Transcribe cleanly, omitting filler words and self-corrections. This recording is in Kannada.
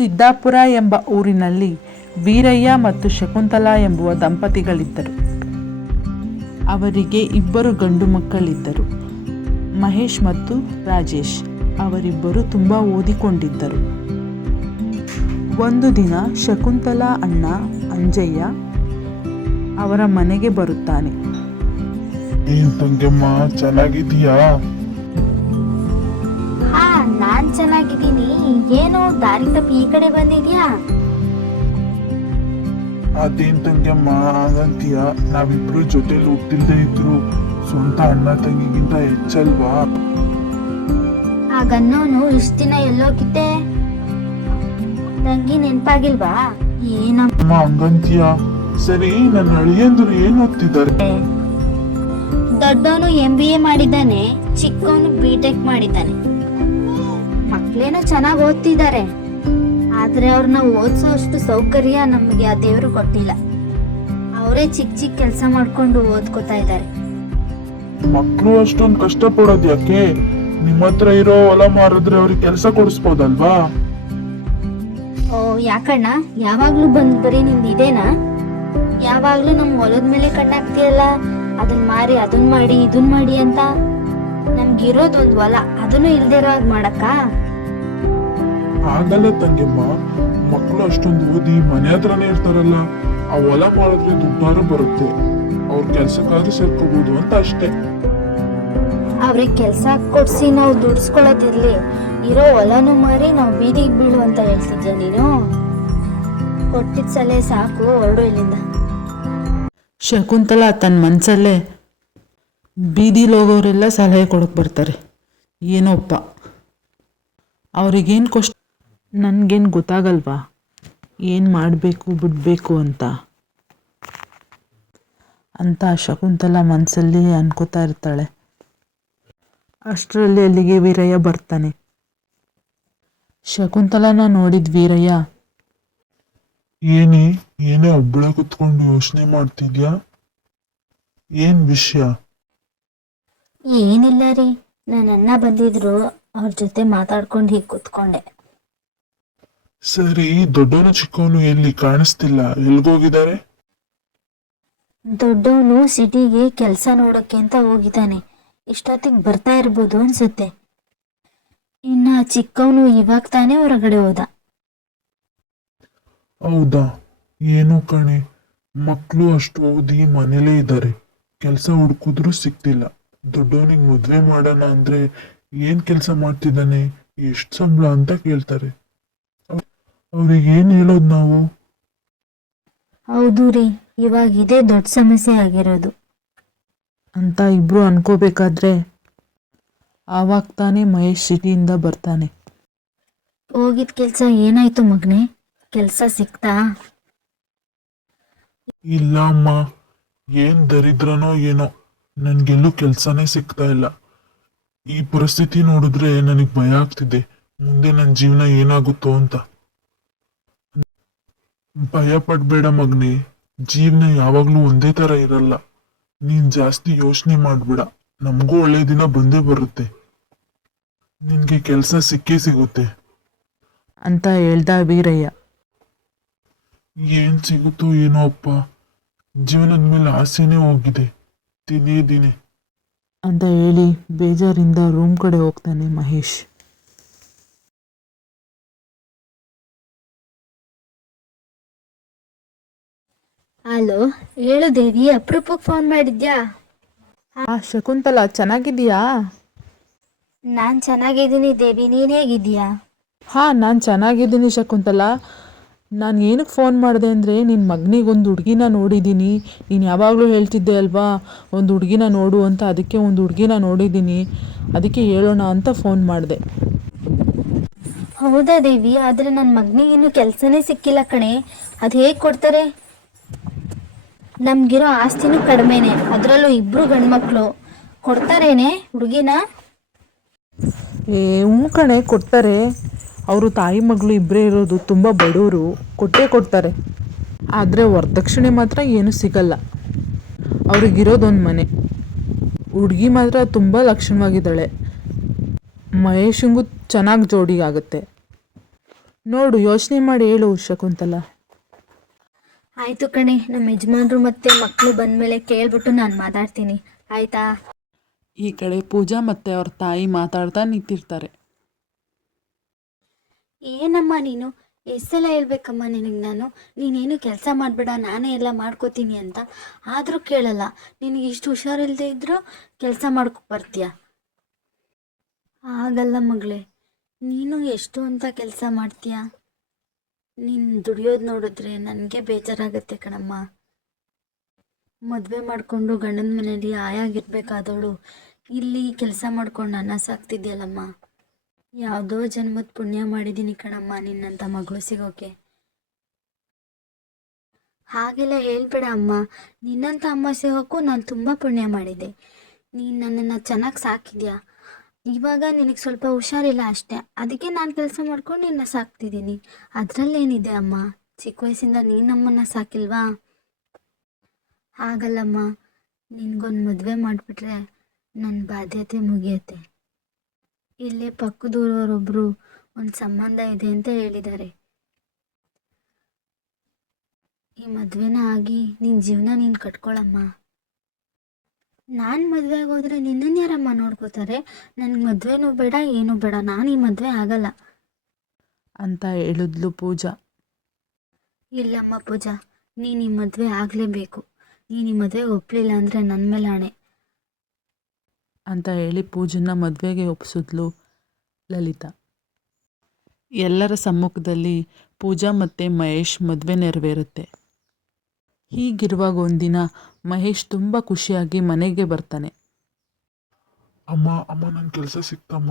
ಸಿದ್ದಾಪುರ ಎಂಬ ಊರಿನಲ್ಲಿ ವೀರಯ್ಯ ಮತ್ತು ಶಕುಂತಲಾ ಎಂಬುವ ದಂಪತಿಗಳಿದ್ದರು. ಅವರಿಗೆ ಇಬ್ಬರು ಗಂಡು ಮಕ್ಕಳಿದ್ದರು, ಮಹೇಶ್ ಮತ್ತು ರಾಜೇಶ್. ಅವರಿಬ್ಬರು ತುಂಬ ಓದಿಕೊಂಡಿದ್ದರು. ಒಂದು ದಿನ ಶಕುಂತಲಾ ಅಣ್ಣ ಅಂಜಯ್ಯ ಅವರ ಮನೆಗೆ ಬರುತ್ತಾನೆ. ಏನ್ ತಂಗಮ್ಮ, ಚೆನ್ನಾಗಿದೀಯಾ? ಹಾ, ನಾನ್ ಚೆನ್ನಾಗಿದ್ದೀನಿ. ಏನು ದಾರಿ ತಪ್ಪಿ ಈ ಕಡೆ ಬಂದಿದ್ಯಾ? ಅದೇನ್ ತಂಗಮ್ಮ ಆಗಂತೀಯ? ನಾವಿಬ್ರು ಜೊತೆಲಿ ಹುಟ್ಟಿಲ್ದೇ ಇದ್ರು ಸ್ವಂತ ಅಣ್ಣ ತಂಗಿಗಿಂತ ಹೆಚ್ಚಲ್ವಾ? ಹಾಗನ್ನೋನು ಇಷ್ಟ ದಿನ ಎಲ್ಲೋಗಿದ್ದೆ? ತಂಗಿ ನೆನ್ಪಾಗಿಲ್ವಾ? ಅಮ್ಮ ಹಂಗಂತೀಯ? ಸರಿ, ನನ್ನ ಅಳಿಯಂದ್ರು ಏನ್ ಓದ್ತಿದ್ದಾರೆ? ದೊಡ್ಡವನು MBA ಮಾಡಿದ್ದಾನೆ, ಚಿಕ್ಕವನು B.Tech ಮಾಡಿದ್ದಾನೆ. ಮಕ್ಳೇನೋ ಚೆನ್ನಾಗಿ ಓದ್ತಿದ್ದಾರೆ, ಆದ್ರೆ ಅವ್ರನ್ನ ಓದಿಸೋ ಅಷ್ಟು ಸೌಕರ್ಯ ನಮ್ಗೆ ಆ ದೇವ್ರು ಕೊಟ್ಟಿಲ್ಲ. ಅವರೇ ಚಿಕ್ಕ ಚಿಕ್ಕ ಕೆಲಸ ಮಾಡ್ಕೊಂಡು ಓದ್ಕೋತಾ ಇದ್ದಾರೆ. ಮಕ್ಳು ಅಷ್ಟೊಂದು ಕಷ್ಟ ಪಡೋದ್ ಯಾಕೆ? ನಿಮ್ಮ ಹತ್ರ ಇರೋ ಹೊಲ ಮಾರಿದ್ರೆ ಅವ್ರಿಗೆ ಕೆಲಸ ಕೊಡಿಸ್ಬೋದಲ್ವಾ? ಓ ಯಾಕಣ್ಣ, ಯಾವಾಗ್ಲೂ ಬಂದ್ ಬರೀ ನಿಮ್ದು ಇದೇನಾ? ಯಾವಾಗ್ಲೂ ನಮ್ ಹೊಲದ ಮೇಲೆ ಕಣ್ಣಾಕ್ತಿಯಲ್ಲ, ಅದನ್ನ ಮಾರಿ ಅದನ್ ಮಾಡಿ ಇದನ್ ಮಾಡಿ ಅಂತ. ನಮ್ಗಿರೋದೊಂದ್ ಹೊಲ, ಅದನ್ನು ಇಲ್ದಿರೋ ಹಾಗೆ ಮಾಡಕ್ಕ ಆಗಲ್ಲ ತಂಗಮ್ಮ. ಮಕ್ಳು ಅಷ್ಟೊಂದು ಓದಿ ಮನೆ ಹತ್ರನೇ ಇರ್ತಾರಲ್ಲ, ಆ ಹೊಲ ಮಾಡಿದ್ರೆ ದುಡ್ಡಾರು ಬರುತ್ತೆ, ಅವ್ರ ಕೆಲ್ಸಕ್ಕಾದ್ರೂ ಸೇರ್ಕೋಬಹುದು ಅಂತ ಅಷ್ಟೇ. ಅವ್ರಿಗೆ ಕೆಲ್ಸ ಕೊಡ್ಸಿ ನಾವು ದುಡ್ಸ್ಕೊಳ್ಳೋದಿರ್ಲಿ, ಇರೋ ಹೊಲನು ಮಾರಿ ನಾವು ಬೀದಿಗೆ ಬೀಳು ಅಂತ ಹೇಳ್ತಿದ್ಯಾ ನೀನು? ಕೊಟ್ಟಿದ್ ಸಲಹೆ ಸಾಕು, ಹೊರಡು ಇಲ್ಲಿಂದ. ಶಕುಂತಲಾ ತನ್ನ ಮನಸ್ಸಲ್ಲೇ ಬೀದಿಲಿ ಹೋಗೋರೆಲ್ಲ ಸಲಹೆ ಕೊಡೋಕೆ ಬರ್ತಾರೆ, ಏನೋಪ್ಪ ಅವ್ರಿಗೇನು ನನಗೇನು ಗೊತ್ತಾಗಲ್ವಾ ಏನು ಮಾಡಬೇಕು ಬಿಡಬೇಕು ಅಂತ ಶಕುಂತಲಾ ಮನಸ್ಸಲ್ಲಿ ಅನ್ಕೋತಾ ಇರ್ತಾಳೆ. ಅಷ್ಟರಲ್ಲಿ ಅಲ್ಲಿಗೆ ವೀರಯ್ಯ ಬರ್ತಾನೆ. ಶಕುಂತಲಾನ ನೋಡಿದ ವೀರಯ್ಯ, ಏನೇ ಒಬ್ಬಳ ಕುತ್ಕೊಂಡು ಯೋಚನೆ ಮಾಡ್ತಿದ್ಯಾ? ಏನ್ ವಿಷಯ? ಏನಿಲ್ಲ ರೀ, ನನ್ನ ಅಣ್ಣ ಬಂದಿದ್ರು, ಅವ್ರ ಜೊತೆ ಮಾತಾಡ್ಕೊಂಡು ಹೀಗೆ ಕೂತ್ಕೊಂಡೆ. ಸರಿ, ದೊಡ್ಡವನು ಚಿಕ್ಕವನು ಎಲ್ಲಿ ಕಾಣಿಸ್ತಿಲ್ಲ, ಎಲ್ಗೋಗಿದ್ದಾರೆ? ದೊಡ್ಡವನು ಸಿಟಿಗೆ ಕೆಲಸ ನೋಡಕ್ಕೆ ಅಂತ ಹೋಗಿದ್ದಾನೆ, ಇಷ್ಟೊತ್ತಿಗೆ ಬರ್ತಾ ಇರ್ಬೋದು ಅನ್ಸುತ್ತೆ. ಇನ್ನ ಚಿಕ್ಕವನು ಇವಾಗ ತಾನೇ ಹೊರಗಡೆ ಹೋದ. ಹೌದಾ? ಏನೋ ಕಣೆ, ಮಕ್ಕಳು ಅಷ್ಟು ಓದಿ ಮನೇಲೇ ಇದ್ದಾರೆ, ಕೆಲಸ ಹುಡುಕಿದ್ರು ಸಿಕ್ತಿಲ್ಲ. ದೊಡ್ಡವನಿಗೆ ಮದ್ವೆ ಮಾಡೋಣ ಅಂದ್ರೆ ಏನ್ ಕೆಲಸ ಮಾಡ್ತಿದ್ದಾನೆ, ಎಷ್ಟು ಸಂಬಳ ಅಂತ ಕೇಳ್ತಾರೆ. ಅವ್ರಿಗೆ ಏನ್ ಹೇಳೋದು ನಾವು? ಹೌದು ರೀ, ಇವಾಗ ಇದೇ ದೊಡ್ಡ ಸಮಸ್ಯೆ ಆಗಿರೋದು ಅಂತ ಇಬ್ರು ಅನ್ಕೋಬೇಕಾದ್ರೆ ಆವಾಗ ತಾನೇ ಮಹೇಶ್ ಸಿಟಿಯಿಂದ ಬರ್ತಾನೆ. ಹೋಗಿದ್ ಕೆಲ್ಸ ಏನಾಯ್ತು ಮಗ್ನೆ? ಕೆಲ್ಸ ಸಿಕ್ತಾ? ಇಲ್ಲ ಅಮ್ಮ, ಏನ್ ದರಿದ್ರನೋ ಏನೋ, ನನ್ಗೆಲ್ಲೂ ಕೆಲ್ಸನೇ ಸಿಗ್ತಾ ಇಲ್ಲ. ಈ ಪರಿಸ್ಥಿತಿ ನೋಡಿದ್ರೆ ನನಗ್ ಭಯ ಆಗ್ತಿದೆ, ಮುಂದೆ ನನ್ನ ಜೀವನ ಏನಾಗುತ್ತೋ ಅಂತ. ಭಯ ಪಡ್ಬೇಡ ಮಗ್ನೆ, ಜೀವನ ಯಾವಾಗ್ಲೂ ಒಂದೇ ತರ ಇರಲ್ಲ. ನೀನ್ ಜಾಸ್ತಿ ಯೋಚನೆ ಮಾಡ್ಬೇಡ, ನಮಗೂ ಒಳ್ಳೆ ದಿನ ಬಂದೇ ಬರುತ್ತೆ, ನಿನ್ಗೆ ಕೆಲ್ಸ ಸಿಕ್ಕೇ ಸಿಗುತ್ತೆ ಅಂತ ಹೇಳ್ದ ವೀರಯ್ಯ. ಏನ್ ಸಿಗುತ್ತೋ ಏನೋ ಅಪ್ಪ, ಜೀವನದ ಮೇಲೆ ಆಸೆನೇ ಹೋಗಿದೆ ದಿನೇ ದಿನೇ ಅಂತ ಹೇಳಿ ಬೇಜಾರಿಂದ ರೂಮ್ ಕಡೆ ಹೋಗ್ತಾನೆ ಮಹೇಶ್. ಹಲೋ, ಹೇಳು ದೇವಿ, ಅಪರೂಪಕ್ಕೆ ಫೋನ್ ಮಾಡಿದ್ಯಾ? ಶಕುಂತಲಾ ಚೆನ್ನಾಗಿದ್ದೀಯಾ? ನಾನ್ ಚೆನ್ನಾಗಿದ್ದೀನಿ ದೇವಿ, ನೀನ್ ಹೇಗಿದ್ದೀಯಾ? ನಾನು ಚೆನ್ನಾಗಿದ್ದೀನಿ ಶಕುಂತಲಾ. ನಾನು ಏನಕ್ಕೆ ಫೋನ್ ಮಾಡಿದೆ ಅಂದರೆ, ನಿನ್ನ ಮಗನಿಗೊಂದು ಹುಡುಗಿನ ನೋಡಿದ್ದೀನಿ. ನೀನು ಯಾವಾಗಲೂ ಹೇಳ್ತಿದ್ದೆ ಅಲ್ವಾ ಒಂದು ಹುಡುಗಿನ ನೋಡು ಅಂತ, ಅದಕ್ಕೆ ಒಂದು ಹುಡುಗಿನ ನೋಡಿದ್ದೀನಿ, ಅದಕ್ಕೆ ಹೇಳೋಣ ಅಂತ ಫೋನ್ ಮಾಡಿದೆ. ಹೌದಾ ದೇವಿ, ಆದರೆ ನನ್ನ ಮಗನಿಗಿನ್ನೂ ಕೆಲಸನೇ ಸಿಕ್ಕಿಲ್ಲ ಕಣೆ. ಅದು ಹೇಗೆ ಕೊಡ್ತಾರೆ? ನಮ್ಗಿರೋ ಆಸ್ತಿನೂ ಕಡಿಮೆನೆ, ಅದರಲ್ಲೂ ಇಬ್ರು ಗಂಡ್ಮಕ್ಳು. ಕೊಡ್ತಾರೇನೆ ಹುಡುಗಿನ? ಹ್ಞೂ ಕಣೆ, ಕೊಡ್ತಾರೆ. ಅವರು ತಾಯಿ ಮಗಳು ಇಬ್ಬರೇ ಇರೋದು, ತುಂಬ ಬಡವರು, ಕೊಡ್ತಾರೆ. ಆದರೆ ವರದಕ್ಷಿಣೆ ಮಾತ್ರ ಏನೂ ಸಿಗಲ್ಲ. ಅವ್ರಿಗಿರೋದೊಂದು ಮನೆ. ಹುಡುಗಿ ಮಾತ್ರ ತುಂಬ ಲಕ್ಷಣವಾಗಿದ್ದಾಳೆ, ಮಹೇಶಂಗೂ ಚೆನ್ನಾಗಿ ಜೋಡಿ ಆಗುತ್ತೆ. ನೋಡು, ಯೋಚನೆ ಮಾಡಿ ಹೇಳು ಶಕುಂತಲ. ಆಯ್ತು ಕಣೆ, ನಮ್ಮ ಯಜಮಾನ್ರು ಮತ್ತೆ ಮಕ್ಕಳು ಬಂದ್ಮೇಲೆ ಕೇಳ್ಬಿಟ್ಟು ನಾನು ಮಾತಾಡ್ತೀನಿ, ಆಯ್ತಾ? ಈ ಕಡೆ ಪೂಜಾ ಮತ್ತು ಅವ್ರ ತಾಯಿ ಮಾತಾಡ್ತಾ ನಿಂತಿರ್ತಾರೆ. ಏನಮ್ಮ ನೀನು, ಎಷ್ಟೆಲ್ಲ ಹೇಳ್ಬೇಕಮ್ಮ ನಿನಗೆ ನಾನು, ನೀನೇನು ಕೆಲಸ ಮಾಡಬೇಡ, ನಾನೇ ಎಲ್ಲ ಮಾಡ್ಕೋತೀನಿ ಅಂತ. ಆದರೂ ಕೇಳಲ್ಲ. ನಿನಗೆ ಇಷ್ಟು ಹುಷಾರಿಲ್ಲದೆ ಇದ್ದರೂ ಕೆಲಸ ಮಾಡ್ಕೊ ಬರ್ತೀಯ. ಆಗಲ್ಲ ಮಗಳೇ, ನೀನು ಎಷ್ಟು ಅಂತ ಕೆಲಸ ಮಾಡ್ತೀಯ. ನೀನು ದುಡಿಯೋದು ನೋಡಿದ್ರೆ ನನಗೆ ಬೇಜಾರಾಗುತ್ತೆ ಕಣಮ್ಮ. ಮದುವೆ ಮಾಡಿಕೊಂಡು ಗಂಡನ ಮನೇಲಿ ಆಯಾಗಿರ್ಬೇಕಾದವಳು ಇಲ್ಲಿ ಕೆಲಸ ಮಾಡ್ಕೊಂಡು ಅನ್ನ ಸಾಕ್ತಿದ್ಯಲ್ಲಮ್ಮ. ಯಾವುದೋ ಜನ್ಮದ ಪುಣ್ಯ ಮಾಡಿದ್ದೀನಿ ಕಣಮ್ಮ ನಿನ್ನಂಥ ಮಗಳು ಸಿಗೋಕೆ. ಹಾಗೆಲ್ಲ ಹೇಳ್ಬೇಡ ಅಮ್ಮ, ನಿನ್ನಂಥ ಅಮ್ಮ ಸಿಗೋಕ್ಕೂ ನಾನು ತುಂಬ ಪುಣ್ಯ ಮಾಡಿದ್ದೆ. ನೀನು ನನ್ನನ್ನು ಚೆನ್ನಾಗಿ ಸಾಕಿದ್ಯಾ. ಇವಾಗ ನಿನಗೆ ಸ್ವಲ್ಪ ಹುಷಾರಿಲ್ಲ ಅಷ್ಟೇ, ಅದಕ್ಕೆ ನಾನು ಕೆಲಸ ಮಾಡ್ಕೊಂಡು ನಿನ್ನ ಸಾಕ್ತಿದ್ದೀನಿ. ಅದರಲ್ಲೇನಿದೆ ಅಮ್ಮ, ಚಿಕ್ಕ ವಯಸ್ಸಿಂದ ನೀನು ನಮ್ಮನ್ನು ಸಾಕಿಲ್ವಾ? ಹಾಗಲ್ಲಮ್ಮ, ನಿನಗೊಂದು ಮದುವೆ ಮಾಡಿಬಿಟ್ರೆ ನನ್ನ ಬಾಧ್ಯತೆ ಮುಗಿಯುತ್ತೆ. ಇಲ್ಲೇ ಪಕ್ಕದೂರವರೊಬ್ಬರು ಒಂದು ಸಂಬಂಧ ಇದೆ ಅಂತ ಹೇಳಿದ್ದಾರೆ. ಈ ಮದುವೆನ ಆಗಿ ನಿನ್ನ ಜೀವನ ನೀನು ಕಟ್ಕೊಳ್ಳಮ್ಮ. ನಾನು ಮದುವೆಗೆ ಹೋದರೆ ನಿನ್ನನ್ನು ಯಾರಮ್ಮ ನೋಡ್ಕೋತಾರೆ? ನನಗೆ ಮದುವೆನೂ ಬೇಡ, ಏನೂ ಬೇಡ, ನಾನು ಈ ಮದುವೆ ಆಗಲ್ಲ ಅಂತ ಹೇಳಿದ್ಲು ಪೂಜಾ. ಇಲ್ಲಮ್ಮ ಪೂಜಾ, ನೀನು ಈ ಮದುವೆ ಆಗಲೇಬೇಕು. ನೀನು ಈ ಮದುವೆಗೆ ಒಪ್ಪಲಿಲ್ಲ ಅಂದರೆ ನನ್ನ ಮೇಲೆ ಆಣೆ ಅಂತ ಹೇಳಿ ಪೂಜನ್ನ ಮದುವೆಗೆ ಒಪ್ಪಿಸಿದ್ಲು ಲಲಿತಾ. ಎಲ್ಲರ ಸಮ್ಮುಖದಲ್ಲಿ ಪೂಜಾ ಮತ್ತು ಮಹೇಶ್ ಮದುವೆ ನೆರವೇರುತ್ತೆ. ಹೀಗಿರುವಾಗ ಒಂದಿನ ಮಹೇಶ್ ತುಂಬ ಖುಷಿಯಾಗಿ ಮನೆಗೆ ಬರ್ತಾನೆ. ಅಮ್ಮ ಅಮ್ಮ, ನನ್ನ ಕೆಲಸ ಸಿಕ್ತಮ್ಮ.